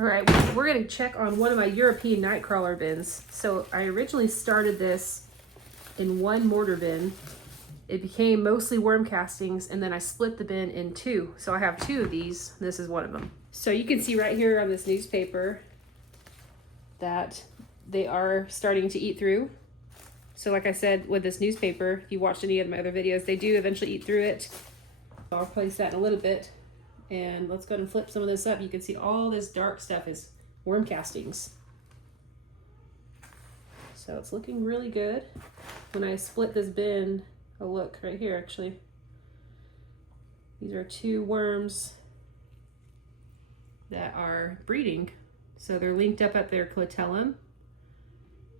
All right, we're gonna check on one of my European Nightcrawler bins. So I originally started this in one mortar bin. It became mostly worm castings, and then I split the bin in two. So I have two of these. This is one of them. So you can see right here on this newspaper that they are starting to eat through. So like I said, with this newspaper, if you watched any of my other videos, they do eventually eat through it. I'll place that in a little bit. And let's go ahead and flip some of this up. You can see all this dark stuff is worm castings. So it's looking really good. When I split this bin, oh look, right here actually. These are two worms that are breeding. So they're linked up at their clitellum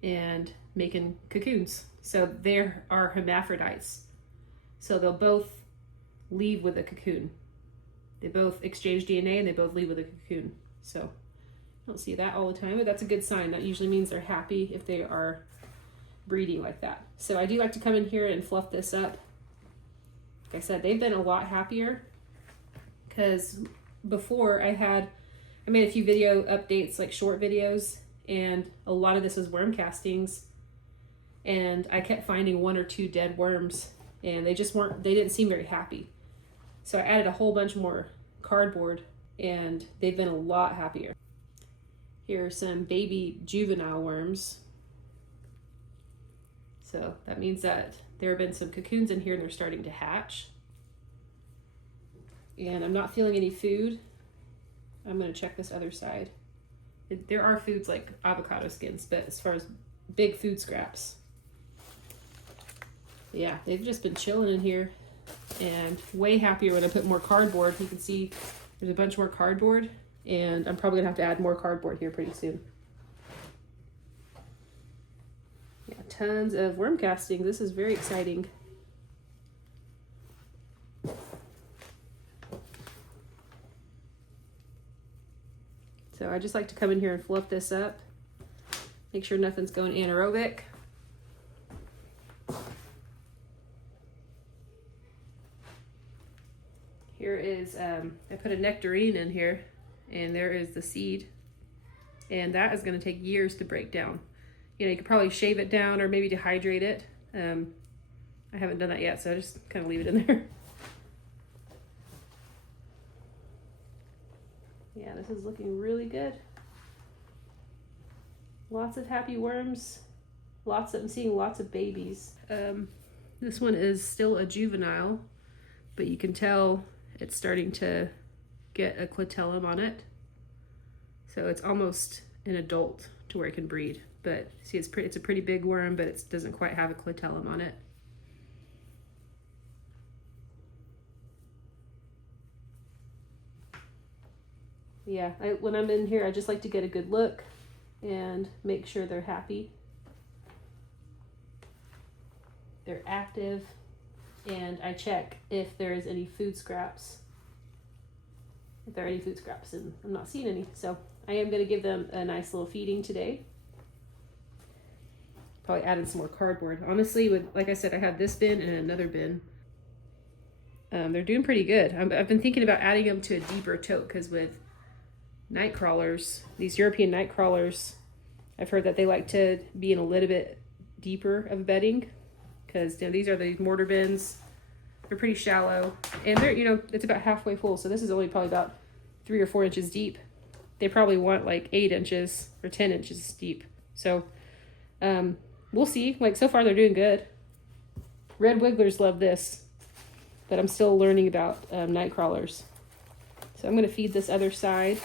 and making cocoons. So they are hermaphrodites. So they'll both leave with a cocoon. They both exchange DNA and they both leave with a cocoon. So I don't see that all the time, but that's a good sign. That usually means they're happy if they are breeding like that. So I do like to come in here and fluff this up. Like I said, they've been a lot happier because before I made a few video updates, like short videos, and a lot of this was worm castings. And I kept finding one or two dead worms and they didn't seem very happy. So I added a whole bunch more cardboard and they've been a lot happier. Here are some baby juvenile worms. So that means that there have been some cocoons in here and they're starting to hatch. And I'm not feeling any food. I'm gonna check this other side. There are foods like avocado skins, but as far as big food scraps, yeah, they've just been chilling in here. And way happier when I put more cardboard. You can see there's a bunch more cardboard, and I'm probably gonna have to add more cardboard here pretty soon. Yeah, tons of worm castings. This is very exciting. So I just like to come in here and fluff this up. Make sure nothing's going anaerobic. Here is, I put a nectarine in here, and there is the seed. And that is gonna take years to break down. You know, you could probably shave it down or maybe dehydrate it. I haven't done that yet, so I just kind of leave it in there. Yeah, this is looking really good. Lots of happy worms. I'm seeing lots of babies. This one is still a juvenile, but you can tell it's starting to get a clitellum on it. So it's almost an adult to where it can breed. But see, it's a pretty big worm, but it doesn't quite have a clitellum on it. Yeah, when I'm in here, I just like to get a good look and make sure they're happy. They're active. And I check if there is any food scraps. If there are any food scraps, and I'm not seeing any. So I am going to give them a nice little feeding today. Probably added some more cardboard. Honestly, like I said, I have this bin and another bin. They're doing pretty good. I've been thinking about adding them to a deeper tote because with Nightcrawlers, these European Nightcrawlers, I've heard that they like to be in a little bit deeper of bedding. Because these are the mortar bins. They're pretty shallow, and they're it's about halfway full. So this is only probably about 3 or 4 inches deep. They probably want like 8 inches or 10 inches deep. So we'll see. Like so far they're doing good. Red wigglers love this, but I'm still learning about Nightcrawlers. So I'm gonna feed this other side.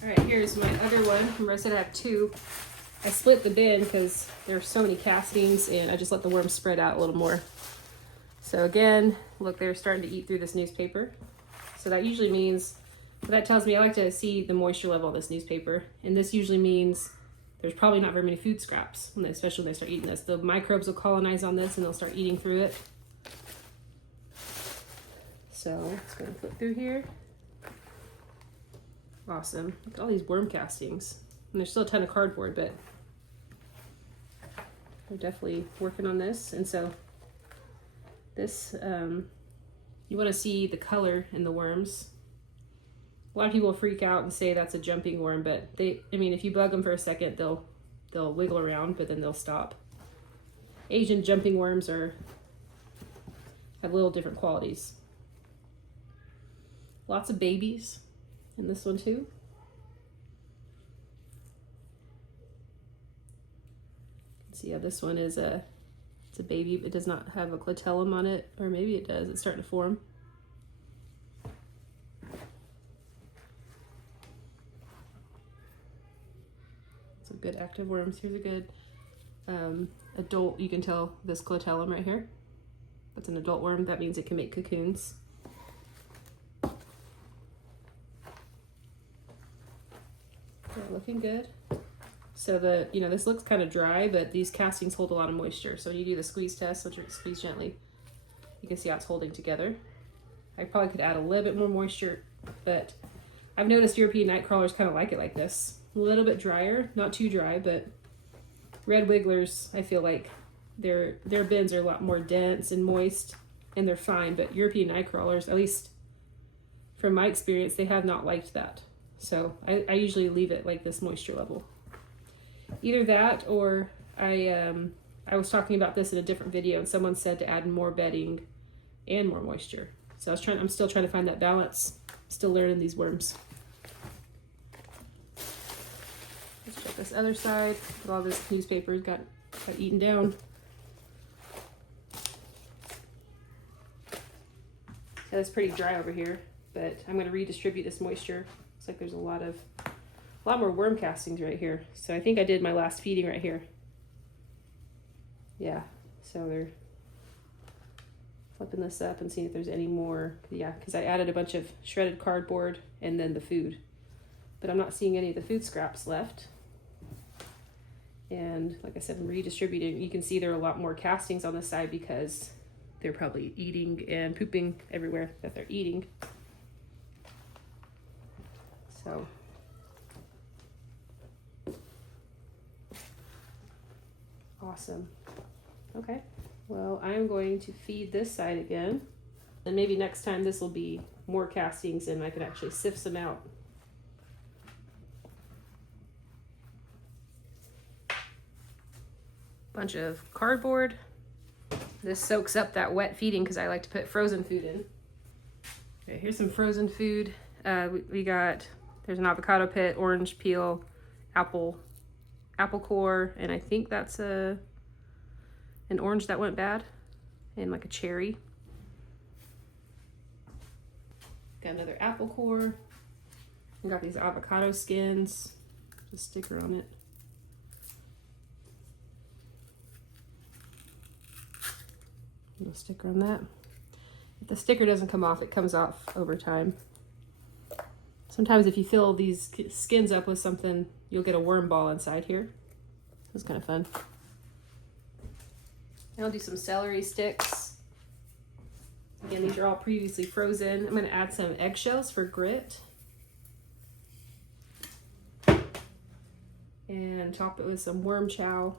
All right, here's my other one. Remember I said I have two. I split the bin because there are so many castings and I just let the worms spread out a little more. So again, look, they're starting to eat through this newspaper. So that usually means, that tells me I like to see the moisture level of this newspaper. And this usually means there's probably not very many food scraps, especially when they start eating this. The microbes will colonize on this and they'll start eating through it. So let's go and flip through here. Awesome. Look at all these worm castings. And there's still a ton of cardboard, but they're definitely working on this. And so this, you want to see the color in the worms. A lot of people freak out and say that's a jumping worm, but I mean, if you bug them for a second, they'll wiggle around, but then they'll stop. Asian jumping worms have little different qualities. Lots of babies in this one too. See how this one is it's a baby. It does not have a clitellum on it, or maybe it does. It's starting to form. Some good active worms. Here's a good adult. You can tell this clitellum right here. That's an adult worm. That means it can make cocoons. They're looking good. So this looks kind of dry, but these castings hold a lot of moisture. So when you do the squeeze test, which squeeze gently, you can see how it's holding together. I probably could add a little bit more moisture, but I've noticed European Nightcrawlers kind of like it like this. A little bit drier, not too dry, but red wigglers, I feel like their bins are a lot more dense and moist, and they're fine. But European Nightcrawlers, at least from my experience, they have not liked that. So I usually leave it like this moisture level. Either that, or I was talking about this in a different video, and someone said to add more bedding and more moisture. So I'm still trying to find that balance. Still learning these worms. Let's check this other side. All this newspaper got eaten down. So it's pretty dry over here, but I'm going to redistribute this moisture. Looks like there's a lot more worm castings right here. So I think I did my last feeding right here. Yeah, so they're flipping this up and seeing if there's any more. Yeah, because I added a bunch of shredded cardboard and then the food. But I'm not seeing any of the food scraps left. And like I said, I'm redistributing. You can see there are a lot more castings on this side because they're probably eating and pooping everywhere that they're eating. So awesome. Okay, well, I'm going to feed this side again, and maybe next time this will be more castings and I can actually sift some out. Bunch of cardboard. This soaks up that wet feeding because I like to put frozen food in. Okay, here's some frozen food. There's an avocado pit, orange peel, apple core, and I think that's an orange that went bad, and like a cherry. Got another apple core. I got these avocado skins. Just sticker on it. A sticker on that. If the sticker doesn't come off, it comes off over time. Sometimes if you fill these skins up with something, you'll get a worm ball inside here. It's kind of fun. I'll do some celery sticks. Again, these are all previously frozen. I'm going to add some eggshells for grit. And top it with some worm chow.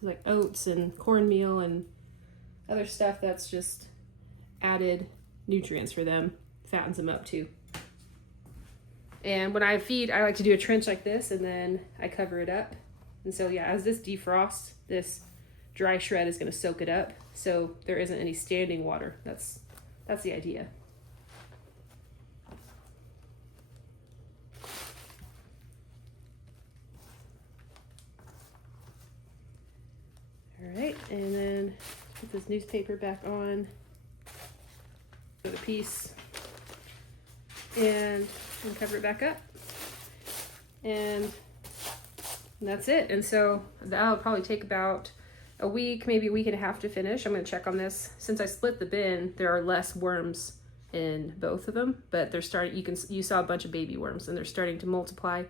Like oats and cornmeal and other stuff that's just added nutrients for them. Fattens them up too. And when I feed, I like to do a trench like this, and then I cover it up. And so yeah, as this defrosts, this dry shred is going to soak it up, so there isn't any standing water. That's the idea. All right, and then put this newspaper back on, put a piece, and cover it back up. And that's it. And so that'll probably take about a week, maybe a week and a half to finish. I'm going to check on this. Since I split the bin, there are less worms in both of them, but they're starting, you saw a bunch of baby worms and they're starting to multiply.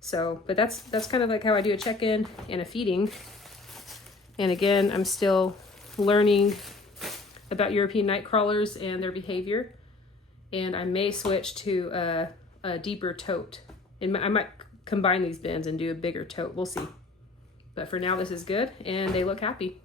So, but that's kind of like how I do a check-in and a feeding. And again, I'm still learning about European Nightcrawlers and their behavior. And I may switch to a deeper tote. And I might combine these bins and do a bigger tote. We'll see. But for now, this is good, and they look happy.